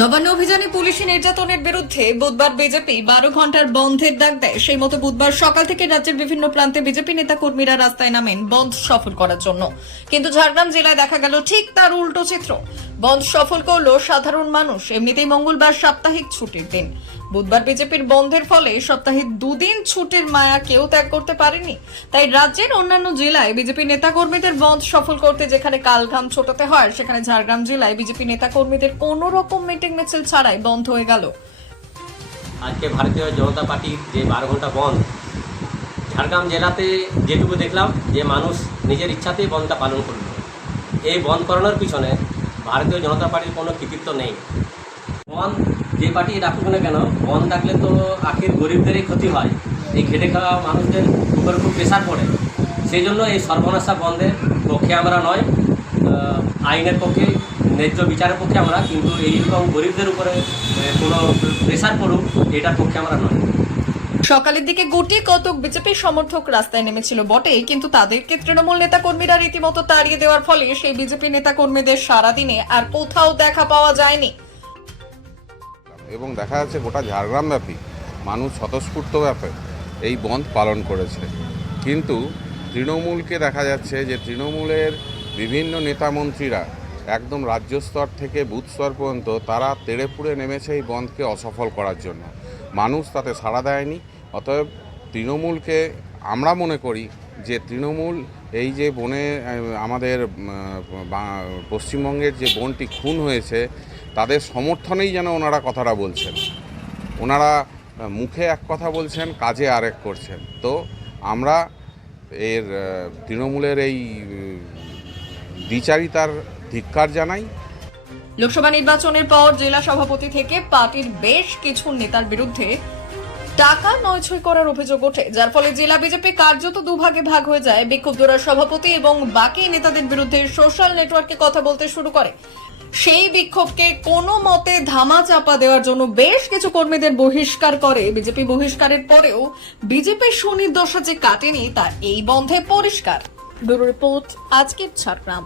নবান্ন অভিযানে পুলিশি নির্যাতনের বিরুদ্ধে বুধবার বিজেপি 12 ঘন্টার বন্ধের ডাক দেয়। সেই মতো বুধবার সকাল থেকে রাজ্যের বিভিন্ন প্রান্তে বিজেপি নেতাকর্মীরা রাস্তায় নামেন বন্ধ সফল করার জন্য। কিন্তু ঝাড়গ্রাম জেলায় দেখা গেল ঠিক তার উল্টো চিত্র। বন্ধ সফল করলো সাধারণ মানুষ। এমনিতেই মঙ্গলবার সাপ্তাহিক ছুটির দিন। বুধবার বিজেপির বন্ধের ফলে সপ্তাহে দুদিন ছুটির মায়া কেউ ত্যাগ করতে পারেনি। তাই রাজ্যের অন্যান্য জেলায় বিজেপি নেতাকর্মীদের বন্ধ সফল করতে যেখানে কালঘাম ছোটাতে হয়, সেখানে ঝাড়গ্রাম জেলায় বিজেপি নেতাকর্মীদের কোনো রকম মিটিং মিছিল ছাড়াই বন্ধ হয়ে গেল। আজকে ভারতীয় জনতা পার্টির যে 12 ঘন্টা বন্ধ, ঝাড়গ্রাম জেলাতে যেটুকু দেখলাম যে মানুষ নিজের ইচ্ছাতেই বন্ধটা পালন করল। এই বন্ধ করানোর পিছনে ভারতীয় জনতা পার্টির কোনো কৃতিত্ব নেই। বন্ধ যে পার্টি রাখুক না কেন, বন্ধ থাকলে তো আখের গরিবদেরই ক্ষতি হয়। এই খেটে খাওয়া মানুষদের উপর খুব প্রেশার পড়ে। সেই জন্য এই সর্বনাশা বন্ধের পক্ষে আমরা নয়, আইনের পক্ষে, ন্যায্য বিচারের পক্ষে আমরা, কিন্তু এইরকম গরিবদের উপরে কোনো প্রেশার পড়ুক এটার পক্ষে আমরা নয়। সকালের দিকে গুটি কতক বিজেপি সমর্থক রাস্তায় নেমেছিল বটে, কিন্তু তাদেরকে তৃণমূল নেতাকর্মীরা রীতিমতো তাড়িয়ে দেওয়ার ফলে সেই বিজেপি নেতাকর্মীদের সারাদিনে আর কোথাও দেখা পাওয়া যায়নি। এবং দেখা যাচ্ছে গোটা ঝাড়গ্রামব্যাপী মানুষ স্বতঃস্ফূর্তভাবে এই বন্ধ পালন করেছে। কিন্তু তৃণমূলকে দেখা যাচ্ছে যে তৃণমূলের বিভিন্ন নেতামন্ত্রীরা একদম রাজ্য স্তর থেকে বুথ স্তর পর্যন্ত তারা তেড়েপুড়ে নেমেছে এই বন্ধকে অসফল করার জন্য। মানুষ তাতে সাড়া দেয়নি। অতএব তৃণমূলকে আমরা মনে করি যে তৃণমূল এই যে বনে আমাদের পশ্চিমবঙ্গের যে বনটি খুন হয়েছে তাদের সমর্থনেই যেন ওনারা কথাটা বলছেন। ওনারা মুখে এক কথা বলছেন, কাজে আরেক করছেন। তো আমরা এর তৃণমূলের এই দ্বিচারিতার ধিক্কার জানাই। লোকসভা নির্বাচনের পর জেলা সভাপতি থেকে পার্টির বেশ কিছু নেতার বিরুদ্ধে টাকা নয়ছয় করার অভিযোগ ওঠে, যার ফলে জেলা বিজেপি কার্যত দুভাগে ভাগ হয়ে যায়। বিক্ষুব্ধরা সভাপতি এবং বাকি নেতাদের বিরুদ্ধে সোশ্যাল নেটওয়ার্কে কথা বলতে শুরু করে। সেই বিক্ষোভকে কোনো মতে ধামা চাপা দেওয়ার জন্য বেশ কিছু কর্মীদের বহিষ্কার করে বিজেপি। বহিষ্কারের পরেও বিজেপির সুনির্দশা যে কাটেনি তা এই বন্ধে পরিষ্কার। ব্যুরো রিপোর্ট, আজকের ঝাড়গ্রাম।